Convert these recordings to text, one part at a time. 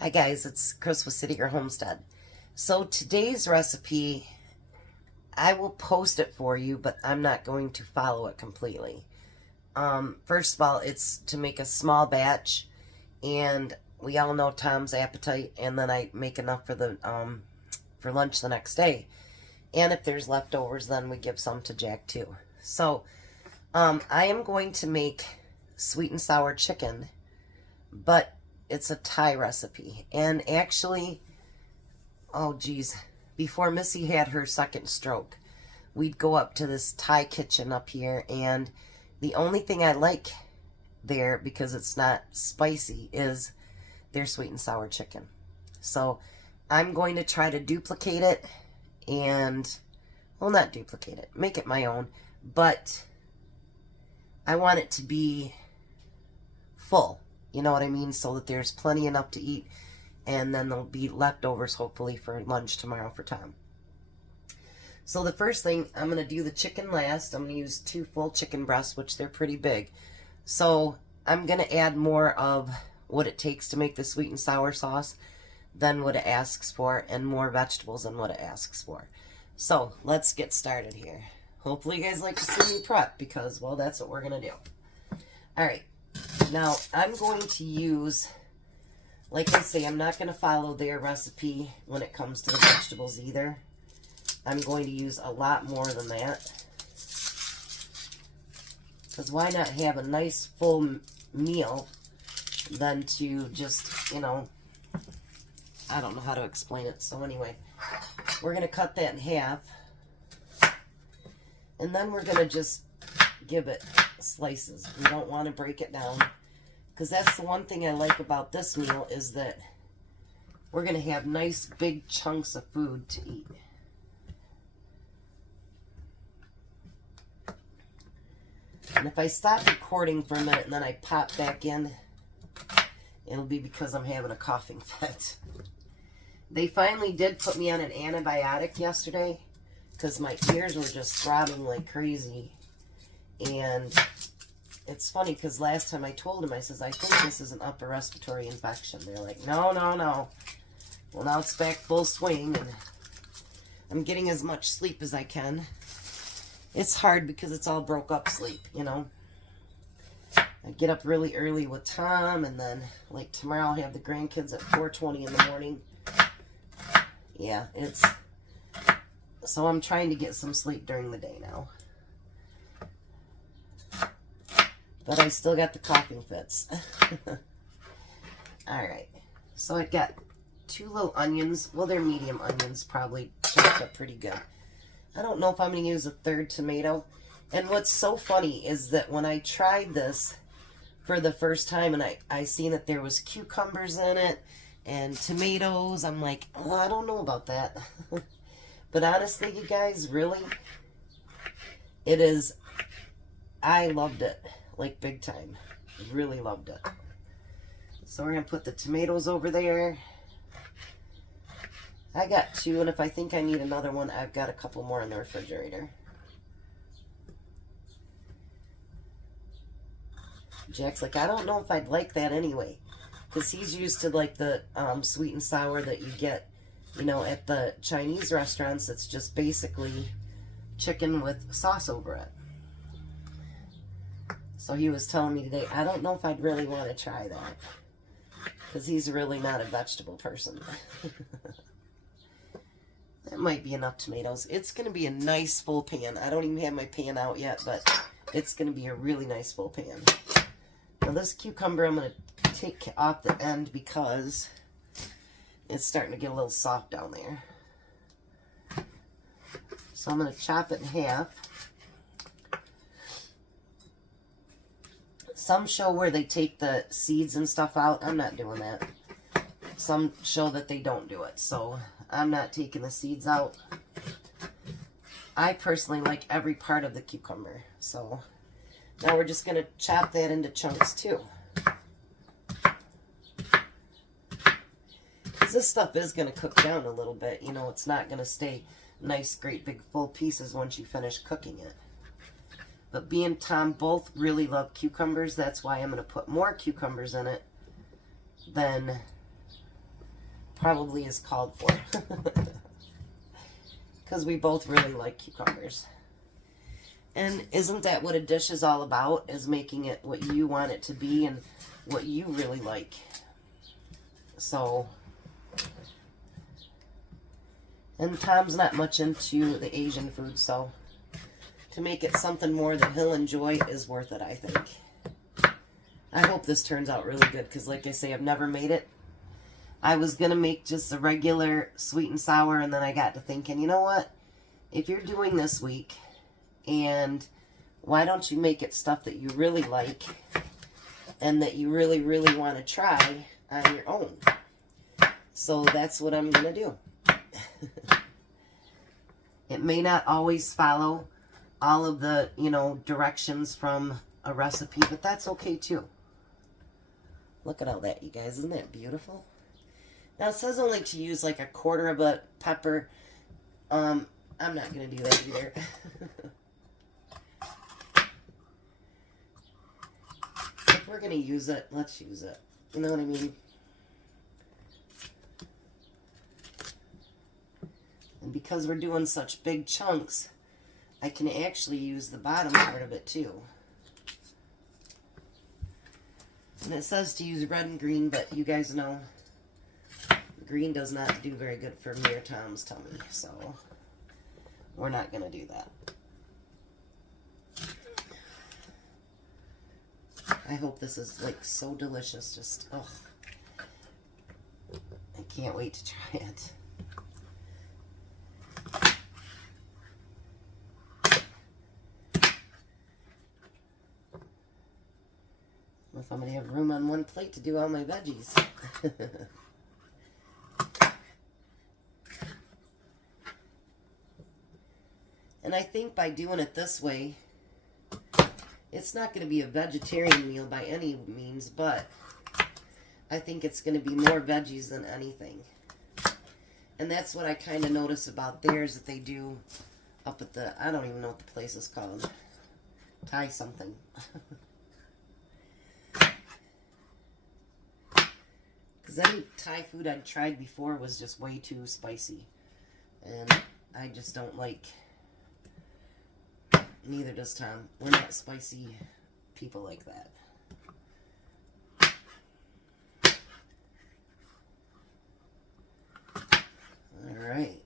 Hi guys, it's Chris with Vinegar Homestead. So today's recipe, I will post it for you, but I'm not going to follow it completely. First of all, it's to make a small batch, and we all know Tom's appetite, and then I make enough for lunch the next day. And if there's leftovers, then we give some to Jack too. So I am going to make sweet and sour chicken, but it's a Thai recipe. And actually, oh geez, before Missy had her second stroke, we'd go up to this Thai kitchen up here, and the only thing I like there, because it's not spicy, is their sweet and sour chicken. So I'm going to try to duplicate it and, well, not duplicate it, make it my own, but I want it to be full. You know what I mean? So that there's plenty enough to eat, and then there'll be leftovers hopefully for lunch tomorrow for Tom. So the first thing, I'm going to do the chicken last. I'm going to use 2 full chicken breasts, which they're pretty big. So I'm going to add more of what it takes to make the sweet and sour sauce than what it asks for, and more vegetables than what it asks for. So let's get started here. Hopefully you guys like to see me prep, because, well, that's what we're going to do. Alright. Now, I'm going to use, like I say, I'm not going to follow their recipe when it comes to the vegetables either. I'm going to use a lot more than that. Because why not have a nice full meal than to just, you know, I don't know how to explain it. So anyway, we're going to cut that in half. And then we're going to just give it slices. We don't want to break it down, because that's the one thing I like about this meal, is that we're going to have nice big chunks of food to eat. And if I stop recording for a minute and then I pop back in, it'll be because I'm having a coughing fit. They finally did put me on an antibiotic yesterday, because my ears were just throbbing like crazy. And it's funny, because last time I told him, I says, I think this is an upper respiratory infection. They're like, no, no, no. Well, now it's back full swing, and I'm getting as much sleep as I can. It's hard because it's all broke up sleep, you know. I get up really early with Tom, and then, like, tomorrow I'll have the grandkids at 4:20 in the morning. Yeah, it's... So I'm trying to get some sleep during the day now. But I still got the coughing fits. Alright. So I've got 2 little onions. Well, they're medium onions, probably chopped up pretty good. I don't know if I'm going to use a 3rd tomato. And what's so funny is that when I tried this for the first time, and I seen that there was cucumbers in it and tomatoes, I'm like, oh, I don't know about that. But honestly, you guys, really, it is, I loved it. Like, big time. Really loved it. So we're going to put the tomatoes over there. I got 2, and if I think I need another one, I've got a couple more in the refrigerator. Jack's like, I don't know if I'd like that anyway. Because he's used to, like, the sweet and sour that you get, you know, at the Chinese restaurants. It's just basically chicken with sauce over it. So he was telling me today, I don't know if I'd really want to try that, because he's really not a vegetable person. That might be enough tomatoes. It's going to be a nice full pan. I don't even have my pan out yet, but it's going to be a really nice full pan. Now this cucumber I'm going to take off the end, because it's starting to get a little soft down there. So I'm going to chop it in half. Some show where they take the seeds and stuff out. I'm not doing that. Some show that they don't do it. So I'm not taking the seeds out. I personally like every part of the cucumber. So now we're just going to chop that into chunks too. Because this stuff is going to cook down a little bit. You know, it's not going to stay nice, great, big, full pieces once you finish cooking it. But me and Tom both really love cucumbers. That's why I'm going to put more cucumbers in it than probably is called for. Because we both really like cucumbers. And isn't that what a dish is all about? Is making it what you want it to be and what you really like. So, and Tom's not much into the Asian food, so to make it something more that he'll enjoy is worth it, I think. I hope this turns out really good, because like I say, I've never made it. I was going to make just a regular sweet and sour, and then I got to thinking, you know what? If you're doing this week, and why don't you make it stuff that you really like and that you really, really want to try on your own? So that's what I'm going to do. It may not always follow all of the, you know, directions from a recipe, but that's okay too. Look at all that, you guys. Isn't that beautiful? Now, it says only to use like a quarter of a pepper. I'm not going to do that either. If we're going to use it, let's use it. You know what I mean? And because we're doing such big chunks, I can actually use the bottom part of it too. And it says to use red and green, but you guys know green does not do very good for me or Tom's tummy, so we're not going to do that. I hope this is like so delicious. Just, oh, I can't wait to try it. If I'm going to have room on one plate to do all my veggies. And I think by doing it this way, it's not going to be a vegetarian meal by any means, but I think it's going to be more veggies than anything. And that's what I kind of notice about theirs that they do up at the, I don't even know what the place is called. Thai something. Because any Thai food I'd tried before was just way too spicy. And I just don't like, neither does Tom. We're not spicy people like that. Alright.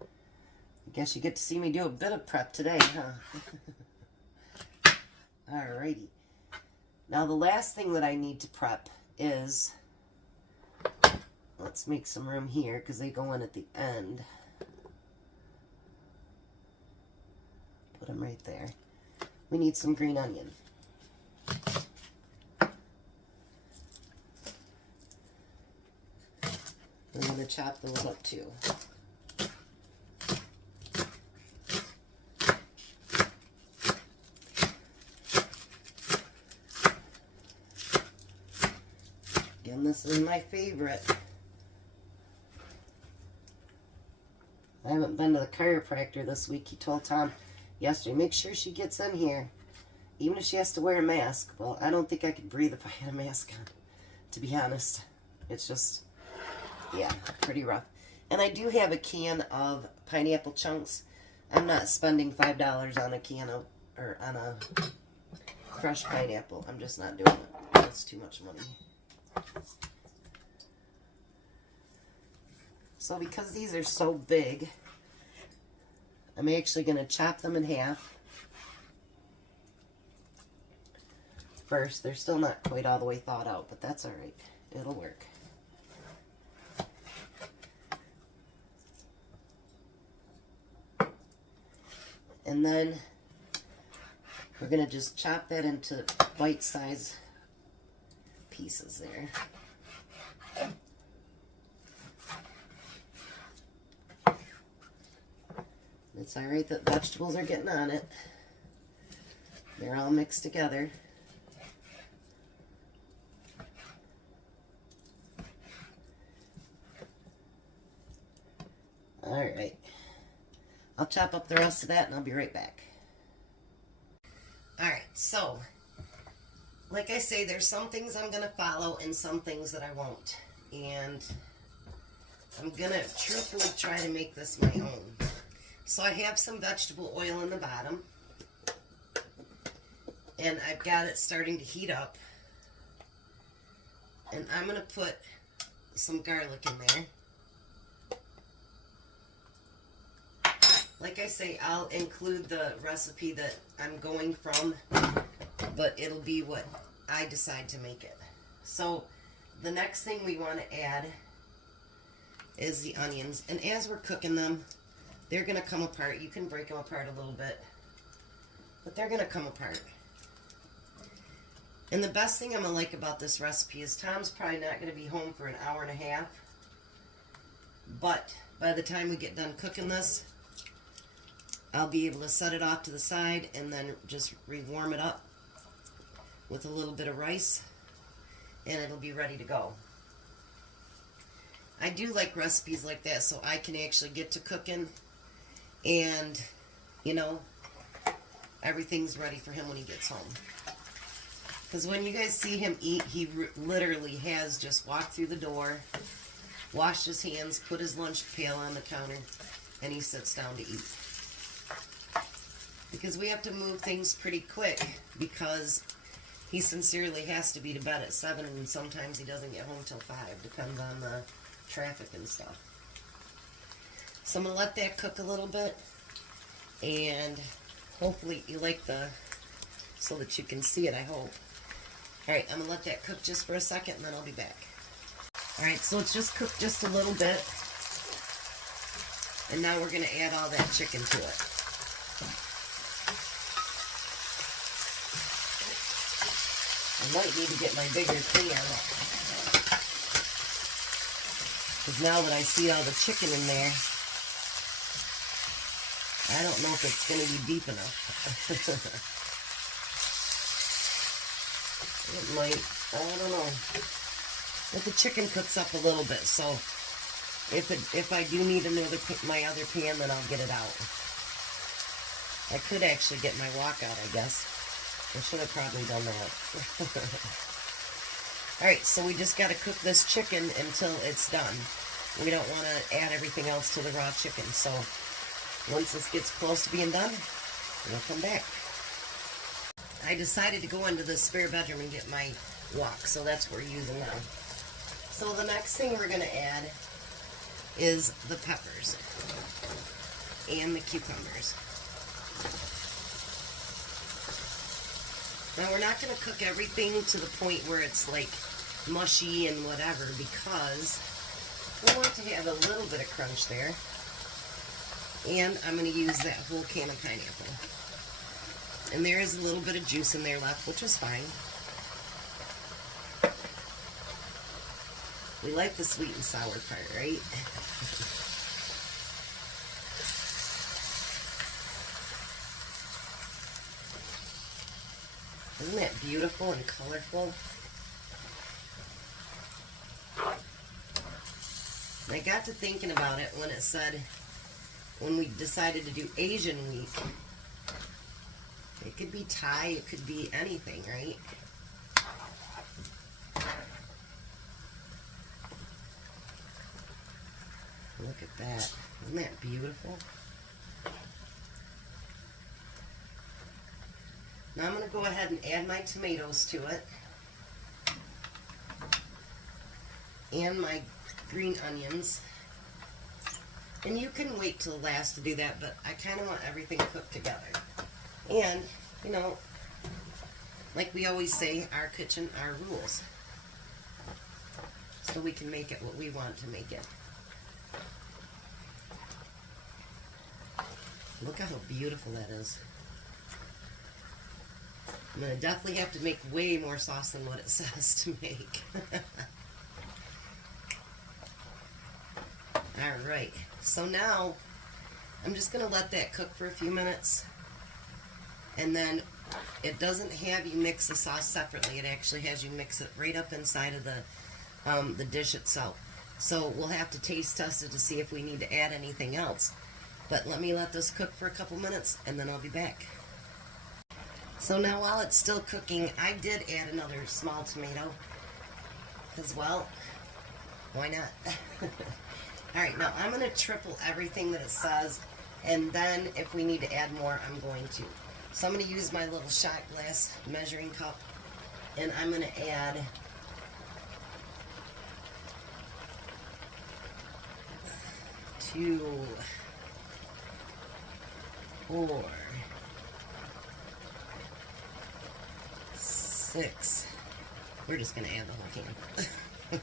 I guess you get to see me do a bit of prep today, huh? Alrighty. Now the last thing that I need to prep is, let's make some room here because they go in at the end. Put them right there. We need some green onion. I'm going to chop those up too. Again, this is my favorite. I haven't been to the chiropractor this week. He told Tom yesterday, make sure she gets in here, even if she has to wear a mask. Well, I don't think I could breathe if I had a mask on, to be honest. It's just, yeah, pretty rough. And I do have a can of pineapple chunks. I'm not spending $5 on a can of, or on a crushed pineapple. I'm just not doing it. That's too much money. So because these are so big, I'm actually going to chop them in half. First, they're still not quite all the way thawed out, but that's alright. It'll work. And then we're going to just chop that into bite-sized pieces there. It's alright that vegetables are getting on it. They're all mixed together. Alright. I'll chop up the rest of that and I'll be right back. Alright, so, like I say, there's some things I'm going to follow and some things that I won't. And I'm gonna truthfully try to make this my own. So I have some vegetable oil in the bottom, and I've got it starting to heat up. And I'm gonna put some garlic in there. Like I say, I'll include the recipe that I'm going from, but it'll be what I decide to make it. So the next thing we want to add is the onions. And as we're cooking them, they're going to come apart. You can break them apart a little bit, but they're going to come apart. And the best thing I'm going to like about this recipe is Tom's probably not going to be home for an hour and a half. But by the time we get done cooking this, I'll be able to set it off to the side and then just re-warm it up with a little bit of rice, and it'll be ready to go. I do like recipes like that so I can actually get to cooking and, you know, everything's ready for him when he gets home. Because when you guys see him eat, he literally has just walked through the door, washed his hands, put his lunch pail on the counter, and he sits down to eat. Because we have to move things pretty quick because he sincerely has to be to bed at 7, and sometimes he doesn't get home till 5. Depends on the traffic and stuff. So I'm going to let that cook a little bit, and hopefully you like so that you can see it, I hope. Alright, I'm going to let that cook just for a second, and then I'll be back. Alright, so it's just cooked just a little bit, and now we're going to add all that chicken to it. I might need to get my bigger pan, because now that I see all the chicken in there, I don't know if it's going to be deep enough. It might, I don't know. But the chicken cooks up a little bit, so if I do need my other pan, then I'll get it out. I could actually get my wok out, I guess. I should have probably done that. Alright, so we just got to cook this chicken until it's done. We don't want to add everything else to the raw chicken. So once this gets close to being done, we'll come back. I decided to go into the spare bedroom and get my wok, so that's what we're using now. So the next thing we're going to add is the peppers and the cucumbers. Now we're not going to cook everything to the point where it's like mushy and whatever, because we want to have a little bit of crunch there. And I'm going to use that whole can of pineapple. And there is a little bit of juice in there left, which is fine. We like the sweet and sour part, right? Isn't that beautiful and colorful? And I got to thinking about it when it said, when we decided to do Asian week, it could be Thai, it could be anything, right? Look at that. Isn't that beautiful? Now I'm going to go ahead and add my tomatoes to it. And my green onions. And you can wait till last to do that, but I kind of want everything cooked together. And, you know, like we always say, our kitchen, our rules. So we can make it what we want to make it. Look how beautiful that is. I'm going to definitely have to make way more sauce than what it says to make. Alright, so now I'm just going to let that cook for a few minutes. And then it doesn't have you mix the sauce separately. It actually has you mix it right up inside of the dish itself. So we'll have to taste test it to see if we need to add anything else. But let me let this cook for a couple minutes and then I'll be back. So now while it's still cooking, I did add another small tomato. Because, well, why not? All right, now I'm going to triple everything that it says, and then if we need to add more, I'm going to. So I'm going to use my little shot glass measuring cup, and I'm going to add 2, 4, 6. We're just going to add the whole can.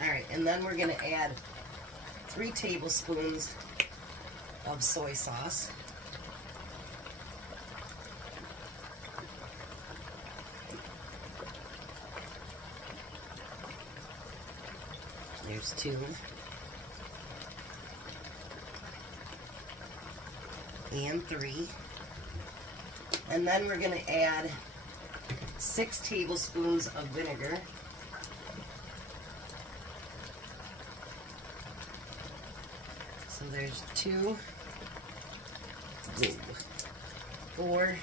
Alright, and then we're going to add 3 tablespoons of soy sauce. There's 2. And 3. And then we're going to add 6 tablespoons of vinegar. So there's 2, 4,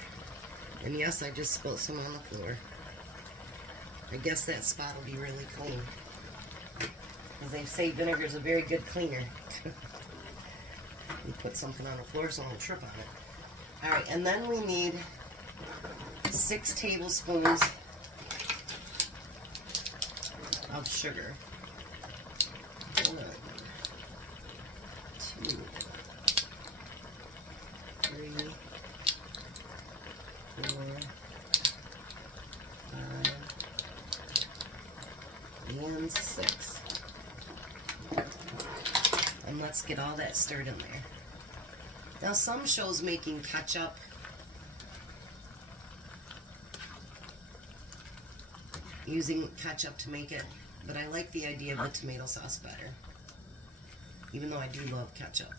and yes, I just spilled some on the floor. I guess that spot will be really clean. As they say, vinegar is a very good cleaner. You put something on the floor so I don't trip on it. Alright, and then we need 6 tablespoons of sugar. 1, 2, 3, 4, 5, and 6. And let's get all that stirred in there. Now some shows making ketchup. Using ketchup to make it, but I like the idea of the tomato sauce better. Even though I do love ketchup.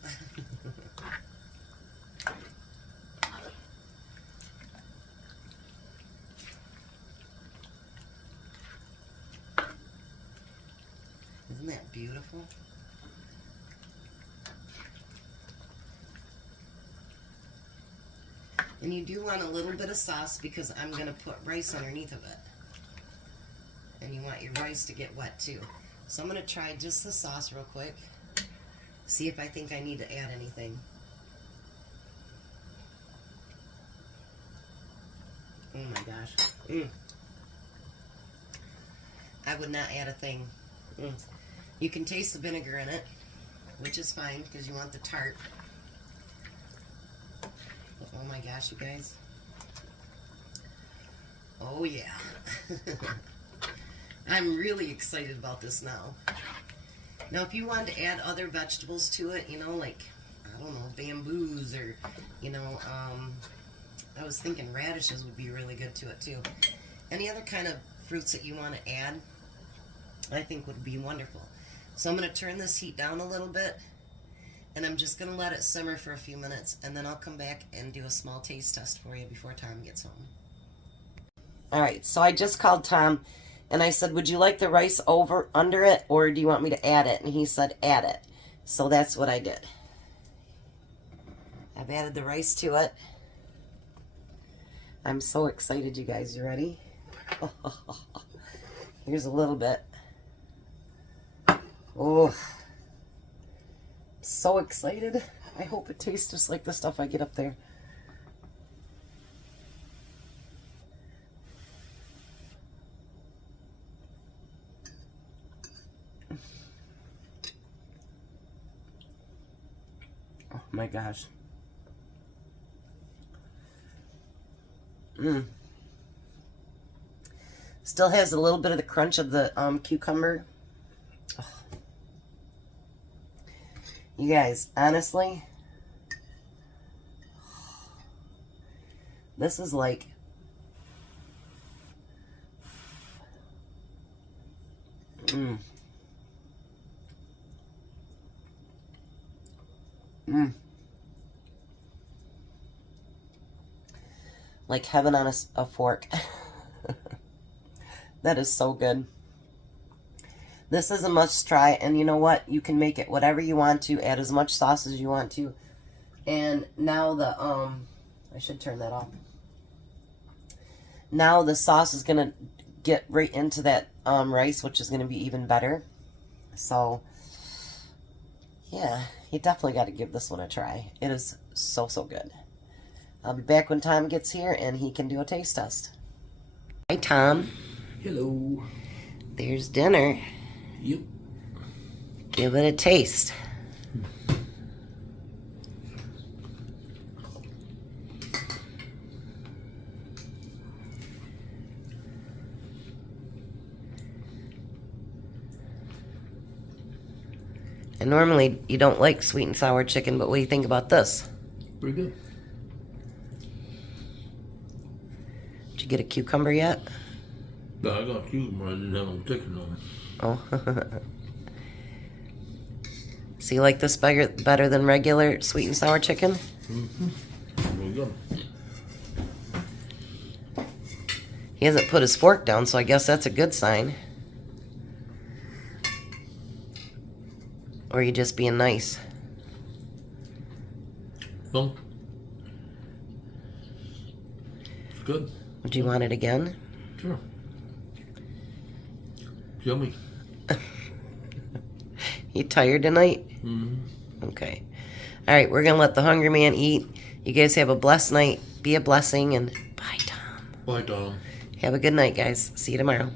Isn't that beautiful? And you do want a little bit of sauce because I'm going to put rice underneath of it. And you want your rice to get wet too. So I'm going to try just the sauce real quick. See if I think I need to add anything. Oh my gosh. I would not add a thing. You can taste the vinegar in it, which is fine because you want the tart. Oh my gosh, you guys. Oh yeah. I'm really excited about this now. Now if you want to add other vegetables to it, you know, like, I don't know, bamboos or, you know, I was thinking radishes would be really good to it too. Any other kind of fruits that you want to add, I think would be wonderful. So I'm going to turn this heat down a little bit, and I'm just going to let it simmer for a few minutes, and then I'll come back and do a small taste test for you before Tom gets home. Alright, so I just called Tom, and I said, would you like the rice under it, or do you want me to add it? And he said, add it. So that's what I did. I've added the rice to it. I'm so excited, you guys. You ready? Here's a little bit. Oh, so excited. I hope it tastes just like the stuff I get up there. Oh my gosh. Still has a little bit of the crunch of the cucumber. Oh. You guys, honestly, this is like like heaven on a fork. That is so good. This is a must try, and you know what? You can make it whatever you want to, add as much sauce as you want to. And now the, I should turn that off. Now the sauce is going to get right into that rice, which is going to be even better. So, yeah, you definitely got to give this one a try. It is so, so good. I'll be back when Tom gets here and he can do a taste test. Hi, Tom. Hello. There's dinner. Yep. Give it a taste. And normally you don't like sweet and sour chicken, but what do you think about this? Pretty good. Did you get a cucumber yet? No, I got cucumber. I didn't have no chicken on it. Oh. So you like this better than regular sweet and sour chicken? Mm-hmm. There you go. He hasn't put his fork down, so I guess that's a good sign. Or are you just being nice? Well, it's good. Would you want it again? Sure. Yummy. You tired tonight? Mm-hmm. Okay. All right, we're going to let the hungry man eat. You guys have a blessed night. Be a blessing, and bye, Tom. Bye, Tom. Have a good night, guys. See you tomorrow.